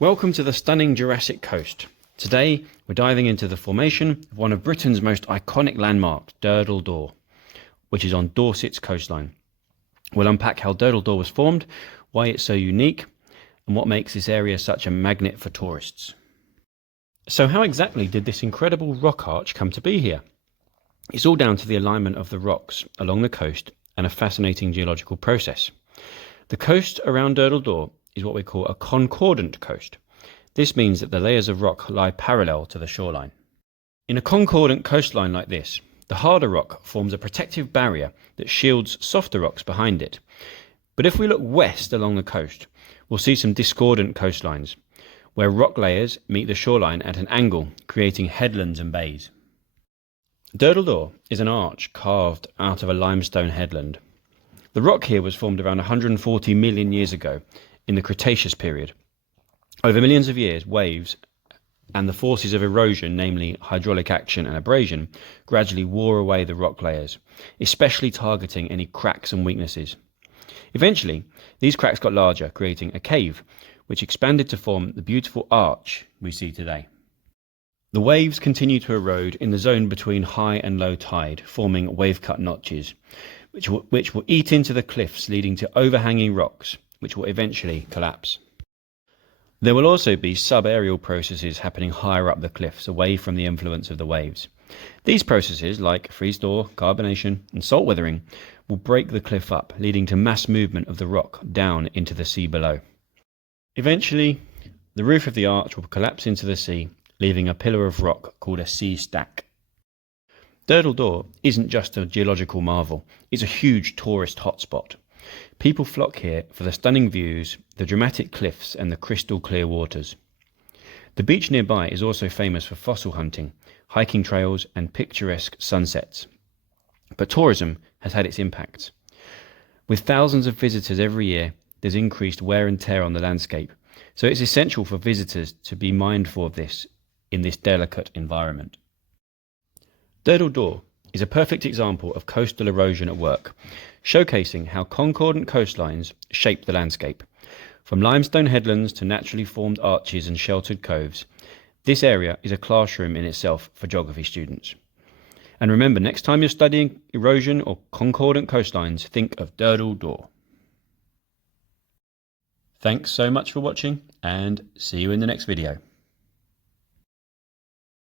Welcome to the stunning Jurassic coast. Today we're diving into the formation of one of Britain's most iconic landmarks, Durdle Door, which is on Dorset's coastline. We'll unpack how Durdle Door was formed, why it's so unique, and what makes this area such a magnet for tourists. So how exactly did this incredible rock arch come to be here? It's all down to the alignment of the rocks along the coast and a fascinating geological process. The coast around Durdle Door is what we call a concordant coast. This means that the layers of rock lie parallel to the shoreline. In a concordant coastline like this, the harder rock forms a protective barrier that shields softer rocks behind it. But if we look west along the coast, we'll see some discordant coastlines, where rock layers meet the shoreline at an angle, creating headlands and bays. Durdle Door is an arch carved out of a limestone headland. The rock here was formed around 140 million years ago, in the Cretaceous period. Over millions of years, waves and the forces of erosion, namely hydraulic action and abrasion, gradually wore away the rock layers, especially targeting any cracks and weaknesses. Eventually, these cracks got larger, creating a cave, which expanded to form the beautiful arch we see today. The waves continue to erode in the zone between high and low tide, forming wave-cut notches, which will eat into the cliffs, leading to overhanging rocks, which will eventually collapse. There will also be sub-aerial processes happening higher up the cliffs, away from the influence of the waves. These processes, like freeze-thaw, carbonation, and salt weathering, will break the cliff up, leading to mass movement of the rock down into the sea below. Eventually, the roof of the arch will collapse into the sea, leaving a pillar of rock called a sea stack. Durdle Door isn't just a geological marvel, it's a huge tourist hotspot. People flock here for the stunning views, the dramatic cliffs and the crystal clear waters. The beach nearby is also famous for fossil hunting, hiking trails and picturesque sunsets. But tourism has had its impacts. With thousands of visitors every year, there's increased wear and tear on the landscape, so it's essential for visitors to be mindful of this in this delicate environment. Durdle Door is a perfect example of coastal erosion at work, showcasing how concordant coastlines shape the landscape. From limestone headlands to naturally formed arches and sheltered coves, this area is a classroom in itself for geography students. And remember, next time you're studying erosion or concordant coastlines, think of Durdle Door. Thanks so much for watching, and see you in the next video.